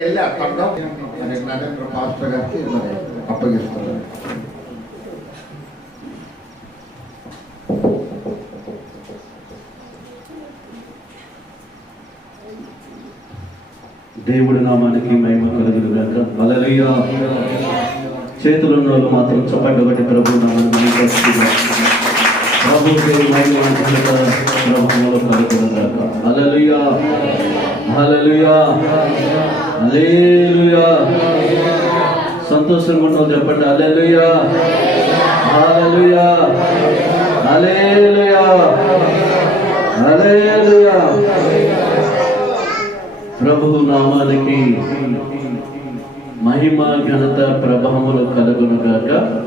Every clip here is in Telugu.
వెళ్ళి నరేంద్ర గారికి దేవుడి నామానికి మహిమ కలుగును గాక హల్లెలూయా. చేతులున్న వాళ్ళు మాత్రం చప్పట్లు ఒకటి ప్రభు నామాన్ని మహిమపరుస్తుగా మహిమ ఘనత కలుగును గాక హల్లెలూయా. సంతోషంగా ఉంటాం చెప్పండి. హల్లెలూయా. హల్లెలూయా. హల్లెలూయా. హల్లెలూయా. ప్రభువు నామానికి మహిమ ఘనత ప్రభావములు కలుగును గాక.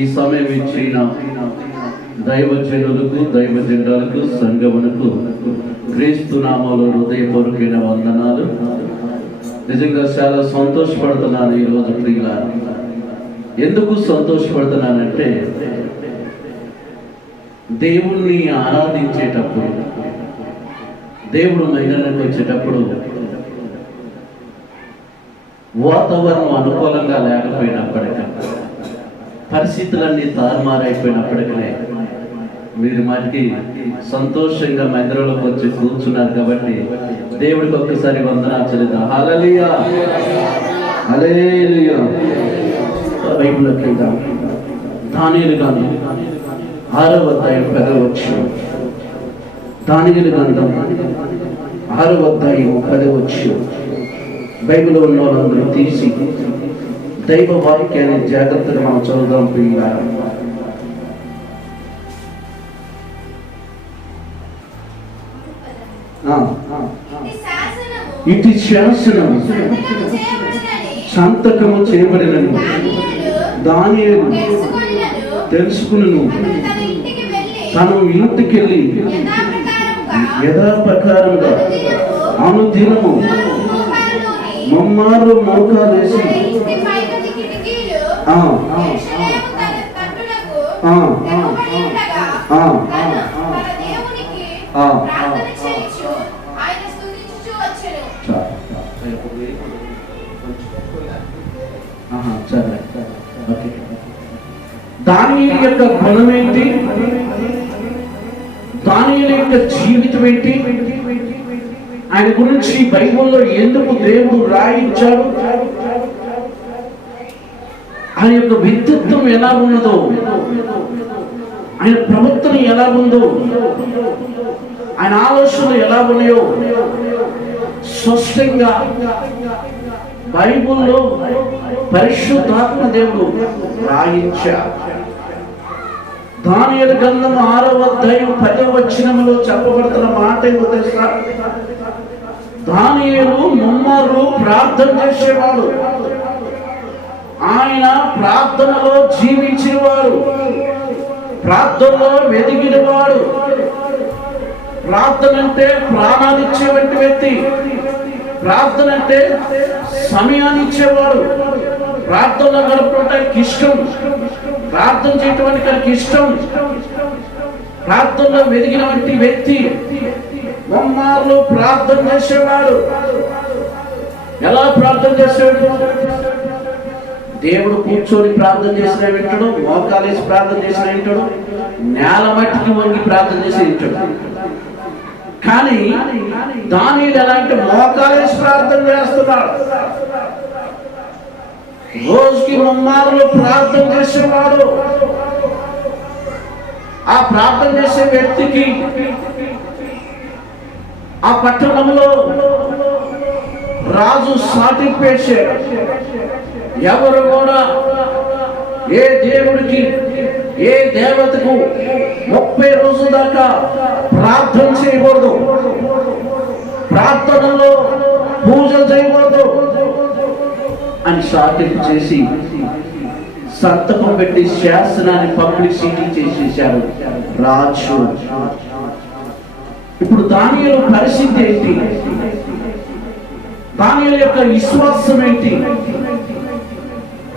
ఈ సమయం ఇచ్చిన దైవజనులకు దైవజనులకు సంగమునకు క్రీస్తు నామంలో హృదయపూర్వకమైన వందనాలు. నిజంగా చాలా సంతోషపడుతున్నాను ఈరోజు ప్రియుల ఎందుకు సంతోషపడుతున్నానంటే దేవుణ్ణి ఆరాధించేటప్పుడు దేవుడు మహిళలకు వచ్చేటప్పుడు వాతావరణం అనుకూలంగా లేకపోయినప్పటికీ పరిస్థితులన్నీ తారుమారైపోయినప్పటికీ మీరు మనకి సంతోషంగా మందిరంలోకి వచ్చి కూర్చున్నారు కాబట్టి దేవుడికి ఒక్కసారి వందనాలు చెల్లిద్దాం. హలలియా హల్లెలూయా బైబిల్లోకి వెళ్దాం దానిలు కానీ ఆరవ అధ్యాయం పెదవచ్చు దానిలు గ్రంథం ఆరవ అధ్యాయం పదవచ్చు బైబిల్ ఉన్న వాళ్ళందరూ తీసి దైవ వాక్యాన్ని జాగ్రత్తగా మనం చదువుదాం పిల్ల ఈ శాసనము ఇటు శాసనం సంతకము చేయబడినని దాని తెలుసుకును తన ఇంటికి వెళ్ళి తను ఇంటికెళ్ళి యథాప్రకారంగా అనుదినము మమ్మారు పైగది కిటికీలు ఆ, సరే ఓకే. దాని యొక్క గుణం ఏంటి? దాని యొక్క జీవితం ఏంటి? ఆయన గురించి బైబిల్లో ఎందుకు దేవుడు రాయించాడు? ఆయన యొక్క వ్యక్తిత్వం ఎలా ఉన్నదో ఆయన ప్రవర్తన ఎలా ఉందో ఆయన ఆలోచనలు ఎలా ఉన్నాయో స్పష్టంగా బైబుల్లో పరిశుద్ధాత్మ దేవుడు రాయించారు దానియలు గ్రంథం ఆరవ అధ్యాయం పదవ వచ్చినములో చెప్పబడుతున్న మాట ఏమో తెలుసా? దానియలు ముమ్మరు ప్రార్థన చేసేవాడు. ఆయన ప్రార్థనలో జీవించేవాడు ప్రార్థనలో వెదిగినవాడు. ప్రార్థన అంటే ప్రాణాన్ని వ్యక్తి. ప్రార్థన అంటే సమయాన్ని ఇచ్చేవాడు ప్రార్థనలో గడపడానికి ఇష్టం. ప్రార్థన చేయటానికి ఆయనకి ఇష్టం. ప్రార్థనలో వెదిగినటువంటి వ్యక్తి బొమ్మార్లు ప్రార్థన చేసేవాడు. ఎలా ప్రార్థన చేసేవాడు? దేవుడు కూర్చొని ప్రార్థన చేసిన వింటాడు మోకాలేసి ప్రార్థన చేసిన వింటాడు నేల మట్టికి వంగి ప్రార్థన చేసి వింటాడు. కానీ దాని ఎలాంటి మోకాలేసి ప్రార్థన చేస్తున్నాడు రోజుకి ముమ్మారులు ప్రార్థన చేసేవాడు. ఆ ప్రార్థన చేసే వ్యక్తికి ఆ పట్టణంలో రాజు సాటి ఎవరు కూడా ఏ దేవుడికి ఏ దేవతకు ముప్పై రోజుల దాకా ప్రార్థన చేయకూడదు. ప్రార్థనలో పూజలు చేయకూడదు. అని సాటింపు చేసి సంతకం పెట్టి శాసనాన్ని పబ్లిసిటీ చేసేసారు రాజు. ఇప్పుడు దానిలో పరిస్థితి ఏంటి? దానియుల యొక్క విశ్వాసం ఏంటి?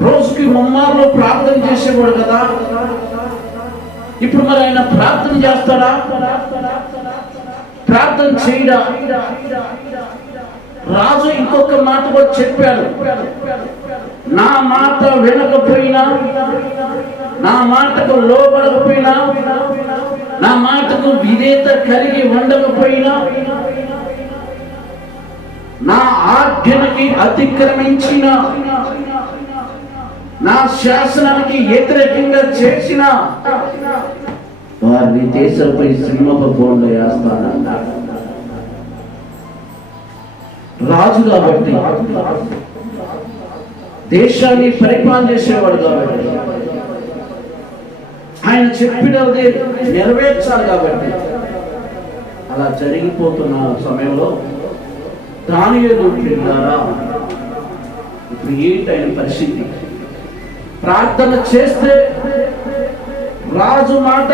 రోజుకి ముమ్మారులో ప్రార్థన చేసేవాడు కదా. ఇప్పుడు మరి ఆయన ప్రార్థన చేస్తాడా? ప్రార్థన చేయడా? రాజు ఇంకొక మాట కూడా చెప్పాడు. నా మాట వినకపోయినా నా మాటకు లోపడకపోయినా నా మాటకు విధేత కలిగి ఉండకపోయినా నా ఆజ్ఞలకి అతిక్రమించిన నా శాసనానికి వ్యతిరేకంగా చేసిన వారిని దేశంపై సింహపు బోన్లో వేస్తానన్నాడు రాజు కాబట్టి దేశాన్ని పరిపాలన చేసేవాడు కాబట్టి ఆయన చెప్పినది నెరవేర్చాలి కాబట్టి అలా జరిగిపోతున్న సమయంలో దానియేలు పిల్లారా ఇప్పుడు ఏంటైన పరిస్థితి. ప్రార్థన చేస్తే రాజు మాట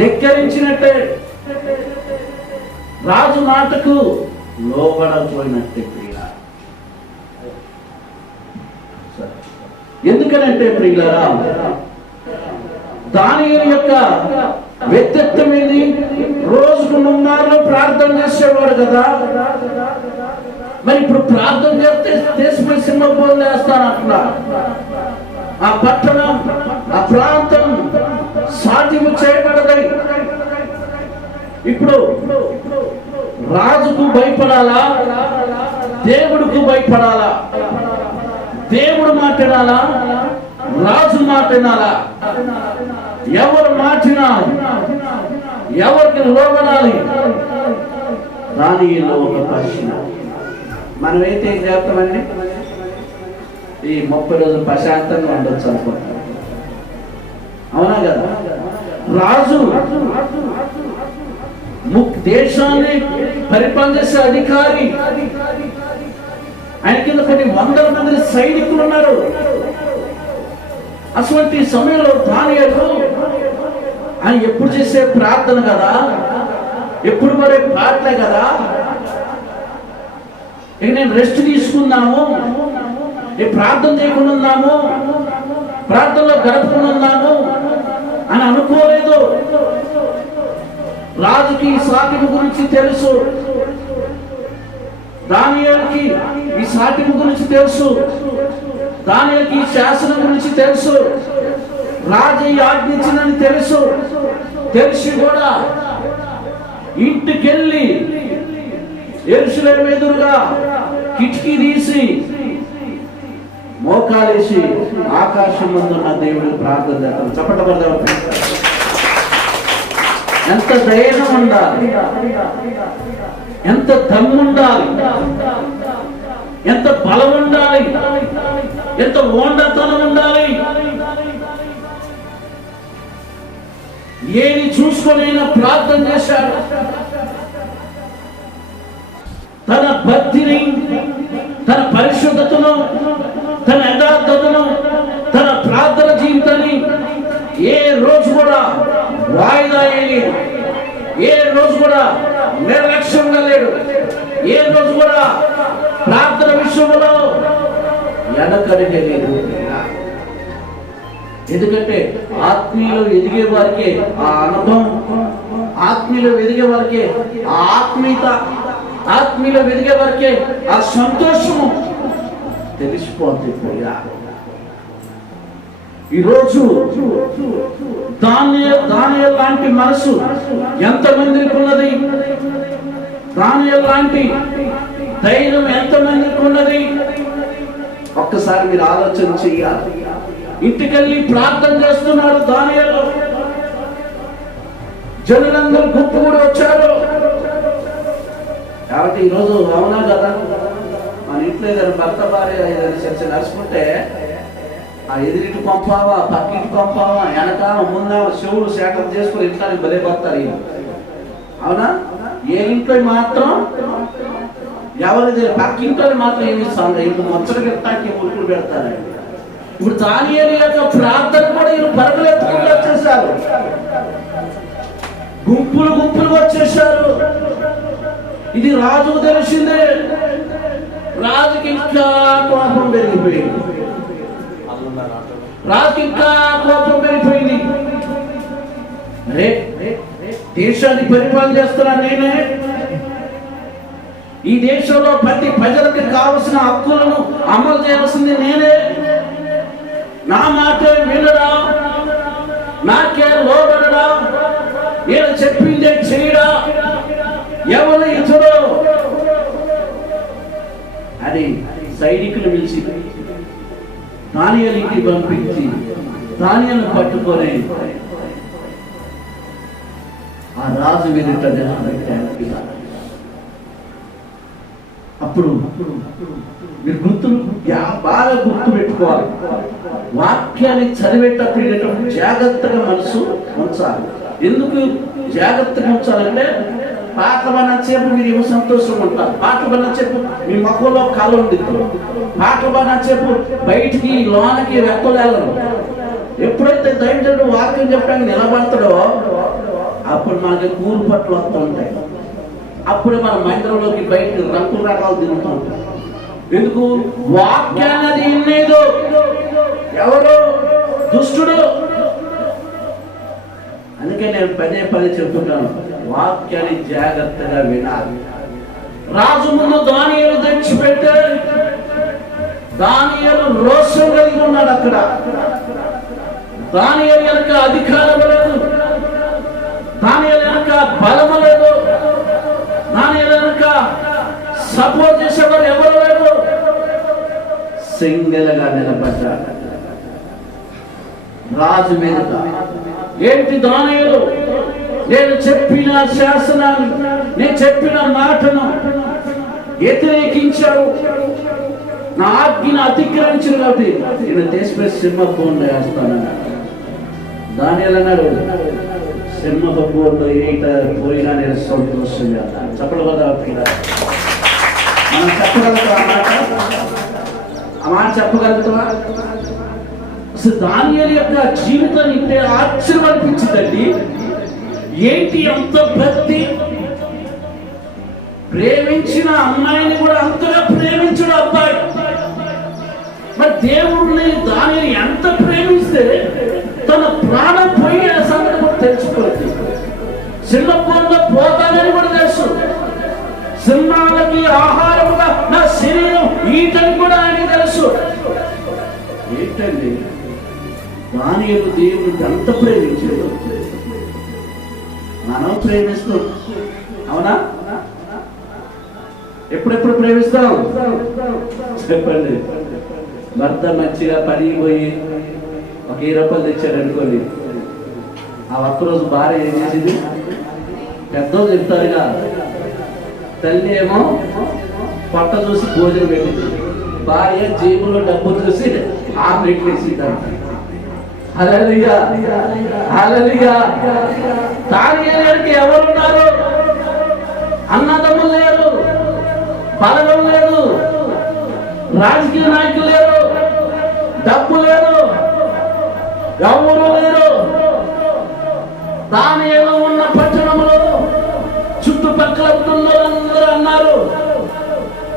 ధిక్కరించినట్టే. రాజు మాటకు లోబడపోయినట్టే ప్రియ. ఎందుకనంటే ప్రియులరా దాని యొక్క వ్యక్తిత్వం ఏది? రోజుకు మున్నారులో ప్రార్థన చేసేవాడు కదా. మరి ఇప్పుడు ప్రార్థన చేస్తే దేశపై సింహపోలు వేస్తానంటున్నా ఆ పట్టణం ఆ ప్రాంతం సాధ్యము చేయబడదై ఇప్పుడు రాజుకు భయపడాలా? దేవుడికి భయపడాలా? దేవుడు మాట్లాడాలా? రాజు మాట్లాడాలా? ఎవరు మాటినా ఎవరికి లోబడాలి? దానిలో ఒక ప్రశ్న. మనమైతే ఏం చేస్తామండి ఈ ముప్పై రోజులు ప్రశాంతంగా ఉండొచ్చు అనుకుంటాం. అవునా కదా? రాజు ము- దేశాన్ని పరిపాలించే అధికారి. ఆయన కింద కొన్ని వందల మంది సైనికులు ఉన్నారు. అటువంటి సమయంలో దానియలు ఆయన ఎప్పుడు చేసే ప్రార్థన కదా? ఎప్పుడు మరే ప్రార్థన కదా? ఇక నేను రెస్ట్ తీసుకున్నాము ఈ ప్రార్థన చేయకుండా ఉన్నాము ప్రార్థనలో గడపకుండా ఉన్నాము అని అనుకోలేదు. రాజుకి సాటిపు గురించి తెలుసు. దానియాలకి ఈ సాటిపు గురించి తెలుసు. దానియాలకి శాసనం గురించి తెలుసు. రాజు ఈ ఆజ్ఞించినని తెలుసు. తెలిసి కూడా ఇంటికెళ్ళి ఎరుసలేం ఎదురుగా కిటికీ తీసి మోకాలేసి ఆకాశం ముందున్న దేవుడు ప్రార్థన చేస్తాం చెప్పటం ఎంత ధైర్యం ఉండాలి ఎంత దమ్ముండాలి? ఎంత బలం ఉండాలి ఎంత ఓండతనం ఉండాలి ఏది చూసుకొని ప్రార్థన చేశాడు. తన భక్తిని తన పరిశుద్ధ ఏ రోజు కూడా నిర్లక్ష్యంగా లేడు. ఏ రోజు కూడా ప్రార్థన విషయంలో వెనకడగలేదు ఎందుకంటే ఆత్మీయులు ఎదిగే వారికి ఆ అనుభవం ఆత్మీయులు ఎదిగే వారికి ఆ ఆత్మీయత ఆత్మీయులు ఎదిగే వారికి ఆ సంతోషము తెలిసిపోతుంది ఈరోజు దాని దాని లాంటి మనసు ఎంత మందికి ఉన్నది దాని లాంటి ధైర్యం ఎంత మందికి ఉన్నది ఒక్కసారి మీరు ఆలోచన చెయ్యాలి ఇంటికెళ్ళి ప్రార్థన చేస్తున్నాడు దానియలు. జనులందరూ గుంపు కూడా వచ్చారు. కాబట్టి ఈరోజు అవునా కదా. మన ఇంట్లో ఏదైనా భర్త భార్య ఏదైనా చర్చ నడుచుకుంటే ఆ ఎదిరిటి పంపావా పక్కింటి పంపావా వెనక ముందా శివుడు సేకరణ చేసుకుని ఇంట్లో బలే పడతారు అవునా? ఏ ఇంట్లో మాత్రం ఎవరిది పక్కింట్లో మాత్రం ఏమి ఇస్తాను ఇప్పుడు ముచ్చట పెట్టడానికి ముక్కులు పెడతారు ఇప్పుడు దానియేలు యొక్క ప్రార్థన కూడా వీళ్ళు పరుగులెత్తుకుంటూ వచ్చేసారు గుంపులు గుంపులు వచ్చేసారు ఇది రాజుకు తెలిసిందే. రాజుకి ఇంకా కోపం పెరిగిపోయింది. రాజుకి ఇంకా కోపం పెరిగిపోయింది. అరే దేశాన్ని పరిపాలన చేస్తున్నా నేనే. ఈ దేశంలో ప్రతి ప్రజలకు కావలసిన హక్కులను అమలు చేయాల్సింది నేనే. నా తానియలికి పంపించి తానియలు పట్టుకొని ఆ రాజు ఎదుట నిలబెట్టాడు అప్పుడు మీరు గుర్తులు బాగా గుర్తు పెట్టుకోవాలి వాక్యాన్ని చదివేటప్పుడు ఏంటంటే జాగ్రత్తగా మనసు ఉంచాలి. ఎందుకు జాగ్రత్తగా ఉంచాలంటే పాట చెప్పు మీరు ఏమో సంతోషంగా ఉంటారు. పాట చెప్పు మీ మొక్కలో కళ ఉండిద్దు పాట చెప్పు బయటికి లోనకి వెక్కలేగలరు ఎప్పుడైతే దైవజనుడు వాక్యం చెప్పడానికి నిలబడతాడో అప్పుడు మనకి కూరు పట్లు వస్తూ ఉంటాయి. అప్పుడే మన మందిరంలోకి బయట రంగుల రకాలు తిరుగుతూ ఉంటాయి. ఎందుకు? వాక్యాన్ని అది ఎవరు? దుష్టుడు. అందుకే నేను పదే పదే చెప్తున్నాను వాక్యాన్ని జాగ్రత్తగా వినాలి. రాజు ముందు దానియలు తెచ్చిపెట్టే దానియలు రోషం కలిగి ఉన్నాడు అక్కడ. దానియలు వెనక అధికారం లేదు. దానియలు వెనక బలము లేదు. దానియలు వెనక సపోర్ట్ చేసేవారు ఎవరు లేరు? సింగిల్గా నిలబడ్డాడు. రాజు మీద ఏంటి దానియలు నేను చెప్పిన శాసనాన్ని నేను చెప్పిన మాటను వ్యతిరేకించావు. నా ఆజ్ఞను అతిక్రమించిన కాబట్టి నేను దేశపై సింహభూమి వేస్తానన్నాడు దానియలు అన్నాడు సింహభూమిలో ఏట పోయినా నేను సంతోషంగా చెప్పలు కదా మనం చెప్పగలుగుతాం ఆ మాట ఆ మాట చెప్పగలుగుతామా? సో దానియలు యొక్క జీవితం ఇంటే ఆశ్చర్యం అనిపించిందండి ఏంటి అంత భక్తి? ప్రేమించిన అమ్మాయిని కూడా అంతగా ప్రేమించడు అబ్బాయి. మరి దేవుడిని దానిని ఎంత ప్రేమిస్తే తన ప్రాణం పోయి ఆ సంగతి కూడా తెలుసుకోవచ్చు సింగపూర్లో పోతానని కూడా తెలుసు. సింహాలకి ఆహారముగా నా శరీరం ఈటని కూడా ఆయనకి తెలుసు. ఏంటండి? దానియలు దేవుడు ఎంత ప్రేమించాడు మనం ప్రేమిస్తాం అవునా? ఎప్పుడెప్పుడు ప్రేమిస్తాం? చెప్పండి. భర్త మంచిగా పడిపోయి పోయి ఒక ఇరవై రూపాయలు తెచ్చాడు అనుకోని ఆ ఒక్కరోజు భార్య ఏం చేసింది? పెద్దలు చెప్తారుగా తల్లి ఏమో పొట్ట చూసి భోజనం పెట్టింది. భార్య జేబులో డబ్బులు చూసి ఆ వేసిందంట హల్లెలూయా తాగేయడానికి ఎవరున్నారు? అన్నదమ్ములు లేరు. బలగం లేదు రాజకీయ నాయకులు లేరు. డబ్బు లేదు ఎవరు లేరు. దాని ఏదో ఉన్న పట్టణంలో చుట్టుపక్కల అందరూ అన్నారు.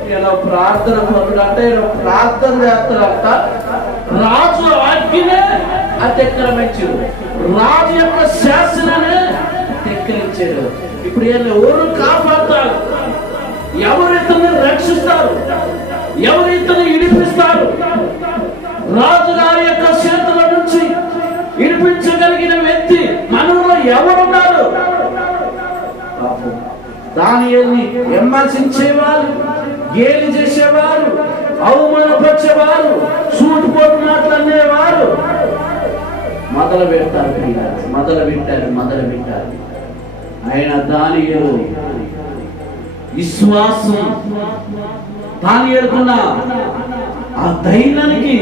ఈయన ప్రార్థన పరుడు అంటే ఈయన ప్రార్థన చేస్తారంట. రాజు అతిక్రమించాడు రాజు యొక్క శాసనాన్ని అతిక్రమించాడు ఇప్పుడు ఈయన ఎవరు కాపాడతారు? ఎవరు ఇతన్ని రక్షిస్తారు? ఎవరు ఇతన్ని ఇడిపిస్తారు రాజుగారి యొక్క చేతుల నుంచి ఇడిపించగలిగిన వ్యక్తి మనలో ఎవరున్నారు? దాని దానియల్ని విమర్శించేవారు గేలి చేసేవారు అవమానపరిచేవారు సూటిపోటు మాట్లాడేవారు మొదలు పెడతారు మొదలు పెట్టారు మొదలు పెట్టారు. ఆయన దానియలు. విశ్వాసం. దానియలుకున్న ఆ ధైర్యానికి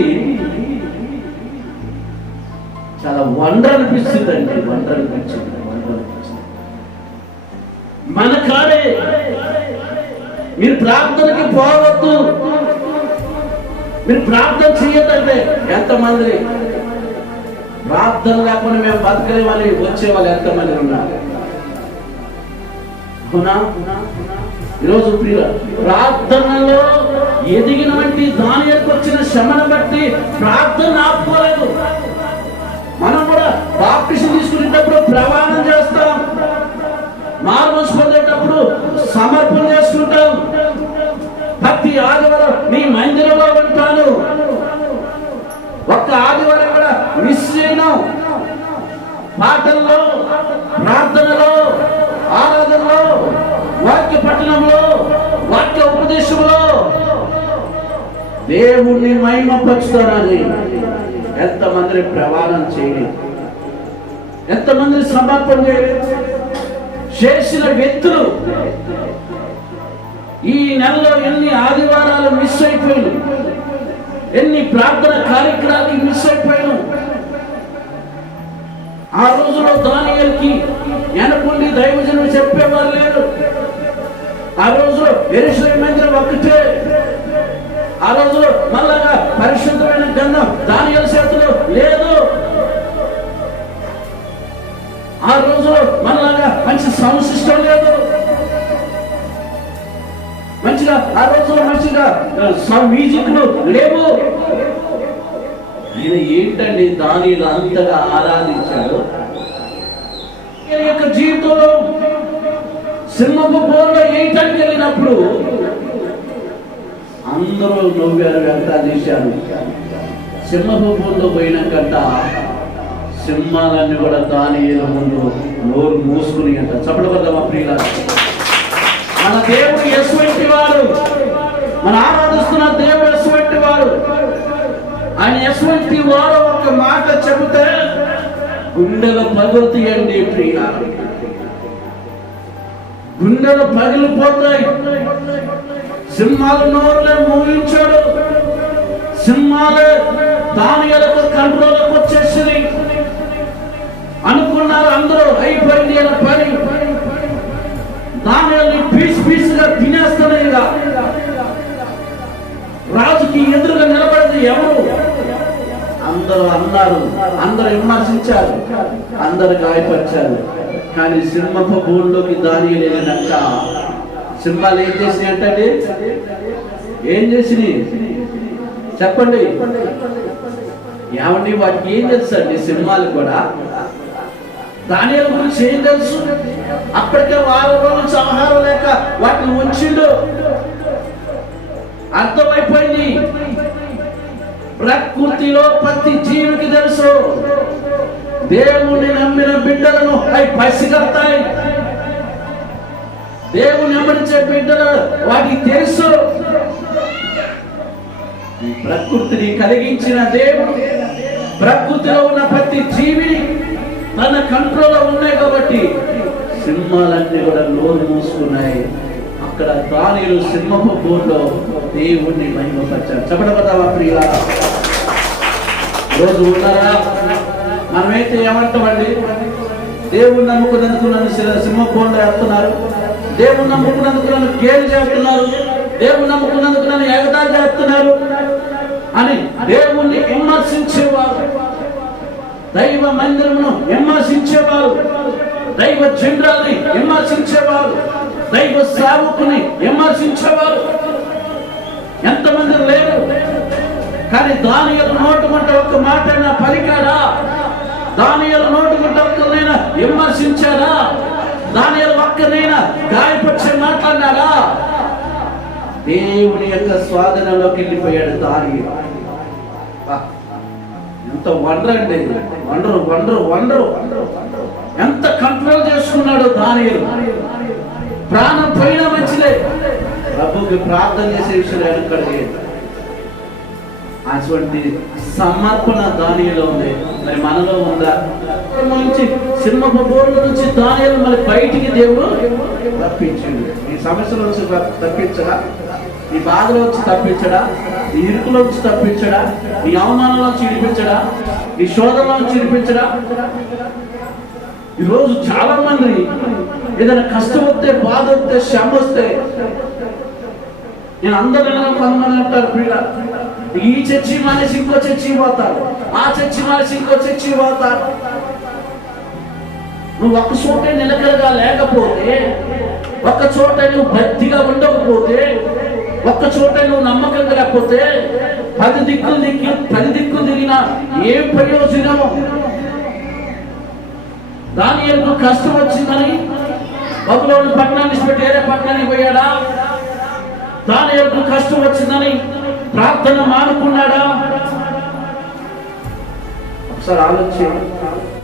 చాలా వండర్ అనిపిస్తుంది అండి వండర్ అనిపించింది. వండర్ అనిపించింది. మన కాడే మీరు ప్రార్థనకి పోవద్దు. మీరు ప్రార్థన చేయొద్దంటే ఎంతమంది ప్రార్థన లేకుండా మేము బతకలేమని వచ్చే వాళ్ళు ఎంతమంది ఉన్నారు? అవునా? ఈరోజు ప్రియుల ప్రార్థనలో ఎదిగిన వంటి దాని యొక్క వచ్చిన శ్రమను బట్టి ప్రార్థన ఆపుకోలేదు. మనం కూడా బాప్టిషన్ తీసుకునేటప్పుడు ప్రమాణం చేస్తాం. మార్మోస్ పొందేటప్పుడు సమర్పణ చేసుకుంటాం ప్రతి ఆదివారం నీ మందిరంలో ఉంటాను. ఒక్క ఆదివారం కూడా మిస్ పాటల్లో ప్రార్థనలో ఆరాధనలో వాక్య పట్టణంలో వాక్య ఉపదేశంలో దేవుణ్ణి మహిమపరుస్తారని ఎంతమందిని ప్రవాదం చేయలేదు. ఎంతమందిని సమర్పణ చేయలేదు. చేసిన వ్యక్తులు ఈ నెలలో ఎన్ని ఆదివారాలు మిస్ అయిపోయాను ఎన్ని ప్రార్థన కార్యక్రమాలు మిస్ అయిపోయాను ఆ రోజులో దానియల్కి వెనకుండి దైవజనులు చెప్పేవారు లేరు. ఆ రోజులో ఎరుసలేం మందిరం ఒక్కటే ఆ రోజులో మళ్ళాగా పరిశుద్ధమైన గంధం దానియల చేతిలో లేదు. ఆ రోజులో మనలాగా మంచి సంశిష్టం లేదు. మంచిగా ఆ రోజులో మంచిగా మ్యూజిక్లు లేవు. ఈయన ఏంటండి దాని అంతగా ఆరాధించాడు? ఈయన యొక్క జీవితంలో సింహపు బోర్లో వేయటానికి వెళ్ళినప్పుడు అందరూ నవ్వారు వెంట చేశారు సింహపు బోర్లో పోయినాకంట సింహాలన్నీ కూడా దాని ముందు నోరు మూసుకుని అంట. చప్పడబద్దమా ప్రియుల మన దేవుడు ఎటువంటి వాడు. మన ఆరాధిస్తున్న దేవుడు ఆయన ఎటువంటి వాడు ఒక మాట చెబితే గుండెలు పగులుతాయండి ప్రియ. గుండెలు పగిలిపోతాయి. సింహాలు నోరులే మూగించాడు సింహాలే దాని యొక్క కంట్రోల్కి వచ్చేసింది అనుకున్నారు అందరూ అయిపోయింది అన్న పని. దాని పీస్ పీస్గా తినేస్తున్నాయి రాజుకి ఎదురుగా నిలబడింది ఎవరు? అందరూ అన్నారు. అందరూ విమర్శించారు. అందరు గాయపరిచారు. కానీ సింహపు భూమిలోకి దాని లేదనక సింహాలు ఏం చేసినాయి అంటే ఏం చేసినాయి? చెప్పండి. ఏమండి? వాటికి ఏం తెలుసు అండి సింహాలు కూడా? దాని గురించి ఏం తెలుసు? అప్పటికే వారం రోజుల నుంచి ఆహారం లేక వాటిని ఉంచిండు. అర్థమైపోయింది. ప్రకృతిలో ప్రతి జీవికి తెలుసు. దేవుని నమ్మిన బిడ్డలను అవి పసిగడతాయి దేవుని అమరించే బిడ్డలు వాటికి తెలుసు. ప్రకృతిని కలిగించిన దేవుడు ప్రకృతిలో ఉన్న ప్రతి జీవిని తన కంట్రోల్లో ఉన్నాయి కాబట్టి సింహాలన్నీ కూడా నోరు మూసుకున్నాయి. అక్కడ దానిలు సింహపు బోర్లో దేవుణ్ణి మహిమపరిచారు. కదా ప్రియ రోజు ఉన్నారా? మనమైతే ఏమంటామండి? దేవుణ్ణి నమ్ముకున్నందుకు నన్ను సి- సింహ బోర్లో వేస్తున్నారు దేవుణ్ణి నమ్ముకున్నందుకు నన్ను గేలు చేస్తున్నారు. దేవుణ్ణి నమ్ముకున్నందుకు నన్ను ఎగదా చేస్తున్నారు అని దేవుణ్ణి విమర్శించేవారు. దైవ మందిరమును విమర్శించేవారు. దైవ జెండాల్ని విమర్శించేవారు. దైవ సేవకుని విమర్శించేవారు. ఎంతమంది లేరు? కానీ దానియలు నోటుకుంట ఒక్క మాట పలికాడా దానియలు నోటుకుంట ఒక్కనైనా విమర్శించారా? దానియలు ఒక్కనైనా గాయపరిచే మాట్లాడినారా? దేవుని యొక్క స్వాధీనంలోకి వెళ్ళిపోయాడు దాని ఎంత వండర్ అండి వండరు వండరు వండరు. ఎంత కంట్రోల్ చేసుకున్నాడు దానియలు. ప్రాణం పోయినా మంచిదే ప్రభుకి ప్రార్థన చేసే విషయం వెనకడికి అటువంటి సమర్పణ దానిలో ఉంది. మరి మనలో ఉందా? నుంచి సింహపు బోర్డు నుంచి దానిలో మరి బయటికి దేవుడు తప్పించింది ఈ సమస్యల నుంచి తప్పించడా? ఈ బాధలో వచ్చి తప్పించడా? ఈ ఇరుకులో నుంచి తప్పించడా? ఈ అవమానంలో నుంచి ఇడిపించడా ఈ శోధనలో నుంచి ఇడిపించడా ఈరోజు చాలా మంది ఏదైనా కష్టం వస్తే బాధ వస్తే శ్రమ వస్తే నేను అందరిలో కొంతమంది అంటారు పిల్ల. ఈ చర్చి మానేసి ఇంకో చర్చి పోతారు. ఆ చర్చి మానేసి ఇంకో చర్చి పోతారు. నువ్వు ఒక్క చోటే నిలకడగా లేకపోతే ఒక్క చోట నువ్వు భక్తిగా ఉండకపోతే ఒక్క చోట నువ్వు నమ్మకంగా లేకపోతే పది దిక్కులు దిక్కు పది దిక్కులు తిరిగినా ఏం ప్రయోజనము దాని ఎందుకు కష్టం వచ్చిందని? బబులోని పట్టణాన్ని పెట్టి వేరే పట్టణానికి పోయాడా? దాని యొక్క కష్టం వచ్చిందని ప్రార్థన మానుకున్నాడా? ఒకసారి ఆలోచన